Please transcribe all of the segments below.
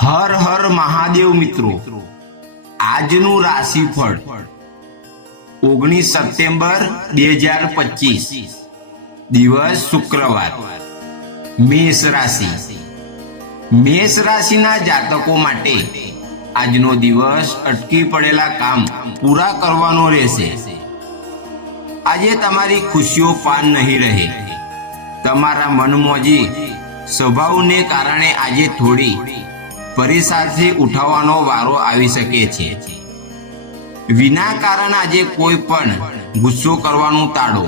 હર હર મહાદેવ મિત્રો, આજનું રાશિફળ 19 સપ્ટેમ્બર 2025, દિવસ શુક્રવાર, મેષ રાશિ. મેષ રાશિના જાતકો માટે આજનો દિવસ અટકી પડેલા કામ પૂરા કરવાનો રહેશે. આજે તમારી ખુશીઓ પાન નહીં રહે. તમારા મનમોજી સ્વભાવને કારણે આજે થોડી પરેશાનથી ઉઠાવવાનો વારો આવી શકે છે. વિના કારણ આજે કોઈ પણ ગુસ્સો કરવાનું ટાળો.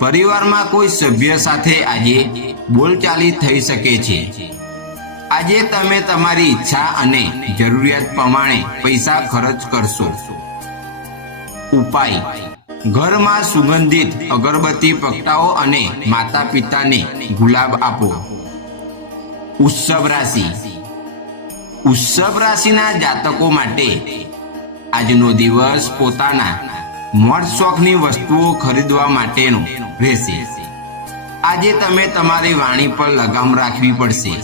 પરિવારમાં કોઈ સભ્ય સાથે આજે બોલચાલી થઈ શકે છે. આજે તમે તમારી ઈચ્છા અને જરૂરિયાત પ્રમાણે પૈસા ખર્ચ કરશો. ઉપાય: ઘરમાં સુગંધિત અગરબત્તી પ્રગટાવો અને માતા પિતાને ગુલાબ આપો. વૃષભ રાશિ. વૃષભ રાશિના જાતકો માટે આજનો દિવસ પોતાના મોજ શોખની વસ્તુઓ ખરીદવા માટેનો રહેશે. આજે તમે તમારી વાણી પર લગામ રાખવી પડશે.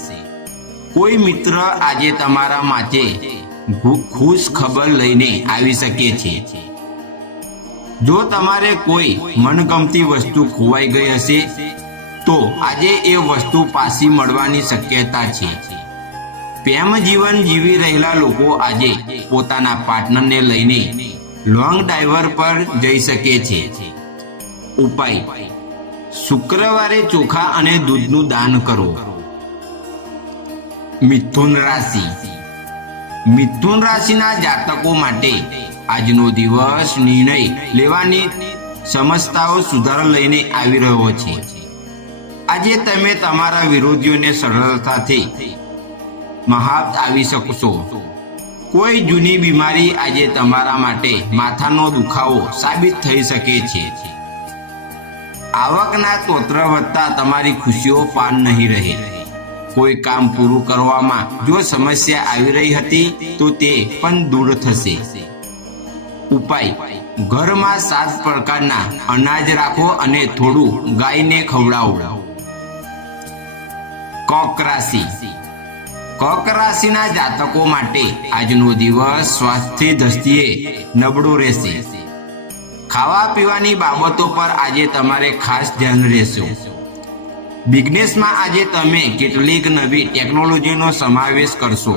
કોઈ મિત્ર આજે તમારા માટે ખુશ ખબર લઈને આવી શકે છે. જો તમારે કોઈ મનગમતી વસ્તુ ખોવાઈ ગઈ હશે તો આજે એ વસ્તુ પાછી મળવાની શક્યતા છે. પ્રેમ જીવન જીવી રહેલા લોકો આજે પોતાના પાર્ટનરને લઈને લોંગ ડ્રાઈવ પર જઈ શકે છે. ઉપાય: શુક્રવારે ચોખા અને દૂધનું દાન કરો. મિથુન રાશિ. મિથુન રાશિના જાતકો માટે આજનો દિવસ નિર્ણય લેવાની સમસ્યાઓ સુધારા લઈને આવી રહ્યો છે. આજે તમે તમારા વિરોધીઓને સરળતાથી મહાત આવી શકશો. કોઈ જૂની બીમારી આજે તમારા માટે માથાનો દુખાવો સાબિત થઈ શકે છે. આવકના સ્ત્રોત વધતા તમારી ખુશીઓ પાન નહીં રહે. કોઈ કામ પૂરું કરવામાં જો સમસ્યા આવી રહી હતી તો તે પણ દૂર થશે. ઉપાય: ઘરમાં 7 પ્રકારના અનાજ રાખો અને થોડું ગાયને ખવડાવો. કર્ક રાશિ. કર્ક રાશિના જાતકો માટે આજનો દિવસ સ્વાસ્થ્ય દ્રષ્ટિએ નબળો રહેશે. ખાવા પીવાની બાબતો પર આજે તમારે ખાસ ધ્યાન રહેશે. બિઝનેસમાં આજે તમે કેટલીક નવી ટેકનોલોજીનો સમાવેશ કરશો,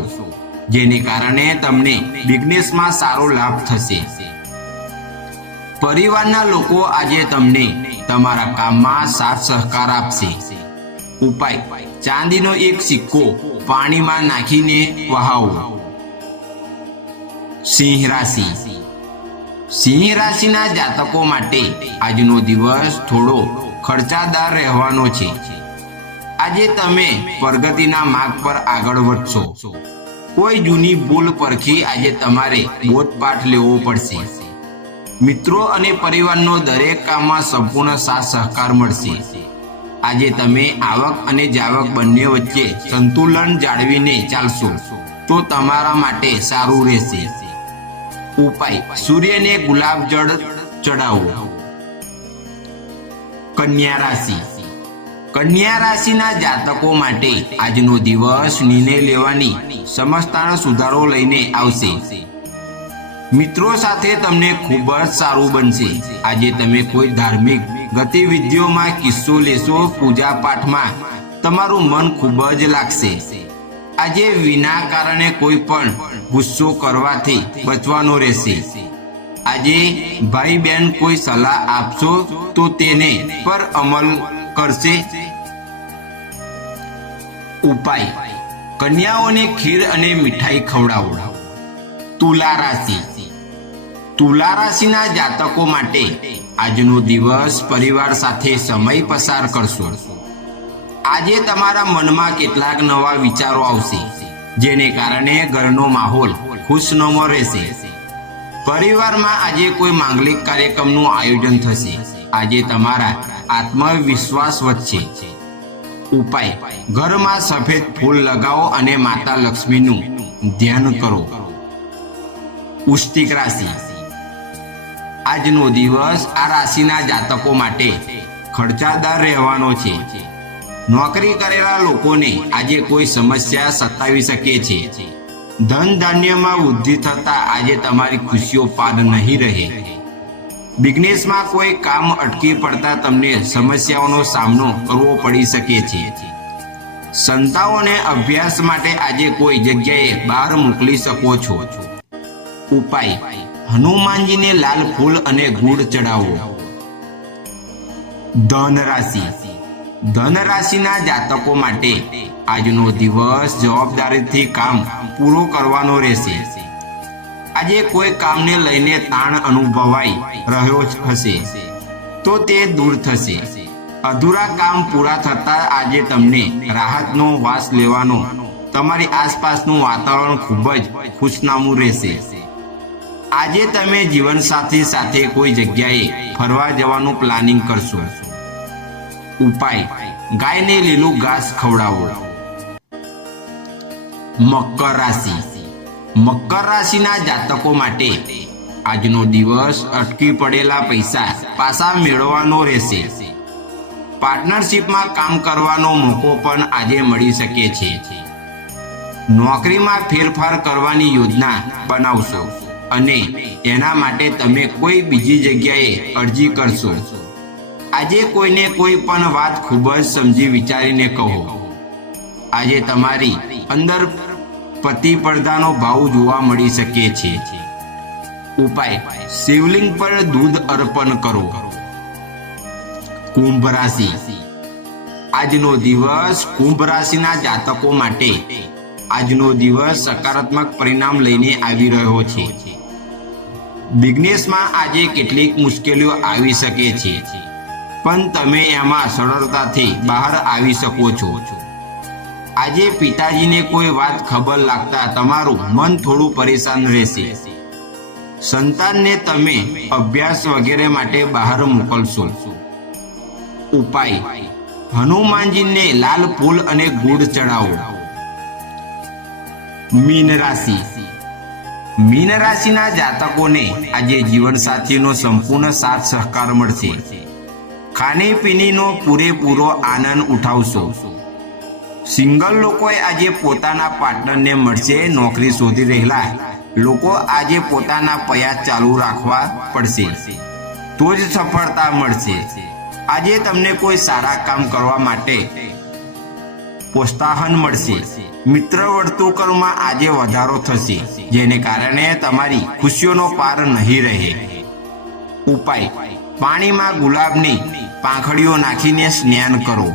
જેને કારણે તમને બિઝનેસમાં સારો લાભ થશે. પરિવારના લોકો આજે તમને તમારા કામમાં સાથ સહકાર આપશે. ઉપાય: ચાંદીનો એક સિક્કો પાણીમાં નાખીને વહાવો. સિંહ રાશિ. સિંહ રાશિના જાતકો માટે આજનો દિવસ થોડો ખર્ચાદાર રહેવાનો છે. આજે તમે પ્રગતિના માર્ગ પર આગળ વધશો. કોઈ જૂની ભૂલ પરથી આજે તમારે બોધપાઠ લેવો પડશે. મિત્રો અને પરિવારનો દરેક કામમાં સંપૂર્ણ સાથ સહકાર મળશે. આજે તમે આવક અને જાવક બંને વચ્ચે સંતુલન જાળવીને ચાલશો તો તમારા માટે સારું રહેશે. ઉપાય: સૂર્યને ગુલાબ જળ ચડાવો. કન્યા રાશિ. કન્યા રાશિના જાતકો માટે આજનો દિવસ નિર્ણય લેવાની સમજતાનો સુધારો લઈને આવશે. મિત્રો સાથે તમને ખૂબ જ સારું બનશે. આજે તમે કોઈ ધાર્મિક ગતિવિધિઓમાં કિસ્સો લેશો. પૂજા પાઠમાં તમારું મન ખૂબ જ લાગશે. આજે વિના કારણે કોઈ પણ ગુસ્સો કરવાથી બચવાનો રહેશે. આજે ભાઈ બહેન કોઈ સલાહ આપશો તો તેને પર અમલ કરશે. ઉપાય: કન્યાઓને ખીર અને મીઠાઈ ખવડાવો. તુલા રાશિ. તુલા રાશિના જાતકો માટે આજનો દિવસ પરિવાર સાથે સમય પસાર કરશો. આજે તમારા મનમાં કેટલાક નવા વિચારો આવશે, જેને કારણે ઘરનો માહોલ ખુશનુમા રહેશે. પરિવારમાં આજે કોઈ માંગલિક કાર્યક્રમનું આયોજન થશે. આજે તમારા આત્મવિશ્વાસ વધશે. ઉપાય: ઘરમાં સફેદ ફૂલ લગાવો અને માતા લક્ષ્મીનું ધ્યાન કરો. વૃશ્ચિક રાશિ. આજનો દિવસ આ રાશિના જાતકો માટે ખર્ચાદાર રહેવાનો છે. નોકરી કરેલા લોકોને આજે કોઈ સમસ્યા સતાવી શકે છે. ધન ધાન્યમાં વૃદ્ધિ થતા આજે તમારી ખુશીઓ પાર નહીં રહે. બિઝનેસમાં કોઈ કામ અટકી પડતા તમને સમસ્યાઓનો સામનો કરવો પડી શકે છે. સંતાનોને અભ્યાસ માટે આજે કોઈ જગ્યાએ બહાર મોકલી શકો છો. ઉપાય: હનુમાનજીને લાલ ફૂલ અને ગુડ ચડાવો. ધન રાશિ. ધન રાશિના જાતકો માટે આજનો દિવસ જવાબદારીથી કામ પૂરો કરવાનો રહેશે. આજે કોઈ કામને લઈને તાણ અનુભવાઈ રહ્યો હશે તો તે દૂર થશે. અધૂરા કામ પૂરા થતા આજે તમને રાહતનો શ્વાસ લેવાનો તમારી આસપાસનું વાતાવરણ ખૂબ જ ખુશનુમા રહેશે. આજે તમે જીવનસાથી સાથે કોઈ જગ્યાએ ફરવા જવાનું પ્લાનિંગ કરશો. ઉપાય: ગાયને લીલું ઘાસ ખવડાવો. મકર રાશિ. મકર રાશિના જાતકો માટે આજનો દિવસ અટકી પડેલા પૈસા પાછા મેળવવાનો રહેશે. પાર્ટનરશિપમાં કામ કરવાનો મોકો પણ આજે મળી શકે છે. નોકરીમાં ફેરફાર કરવાની યોજના બનાવશો અને તેના માટે તમે કોઈ બીજી જગ્યાએ અરજી કરશો. આજે કોઈને કોઈ પણ વાત ખૂબ જ સમજી વિચારીને કહો. આજે તમારી અંદર પતિ પડદાનો ભાવ જોવા મળી શકે છે. ઉપાય: શિવલિંગ પર દૂધ અર્પણ કરો. કુંભ રાશિ. આજનો દિવસ કુંભ રાશિના જાતકો માટે આજનો દિવસ સકારાત્મક પરિણામ લઈને આવી રહ્યો છે. બિઝનેસમાં આજે કેટલીક મુશ્કેલીઓ આવી શકે છે પણ તમે એમાં સરળતાથી બહાર આવી શકો છો. આજે પિતાજીને કોઈ વાત ખબર લાગતા તમારું મન થોડું પરેશાન રહેશે. સંતાનને તમે અભ્યાસ વગેરે માટે બહાર મોકલશો. ઉપાય: હનુમાનજીને લાલ ફૂલ અને ગુડ ચડાવો. મીન રાશિ. મીન રાશિના જાતકોને આજે જીવનસાથીનો સંપૂર્ણ સાથ સહકાર મળશે. ખાણીપીણીનો પૂરેપૂરો આનંદ ઉઠાવશો. સિંગલ લોકોએ આજે પોતાના પાર્ટનરને મળશે. નોકરી શોધી રહેલા લોકો આજે પોતાના પ્રયાસ ચાલુ રાખવા પડશે તો જ સફળતા મળશે. આજે તમને કોઈ સારા કામ કરવા માટે પ્રોત્સાહન મળશે. મિત્ર વર્તુળમાં આજે વધારો થશે જેને કારણે તમારી ખુશીઓનો પાર નહીં રહે. ઉપાય: પાણીમાં ગુલાબની પાંખડીઓ નાખીને સ્નાન કરો.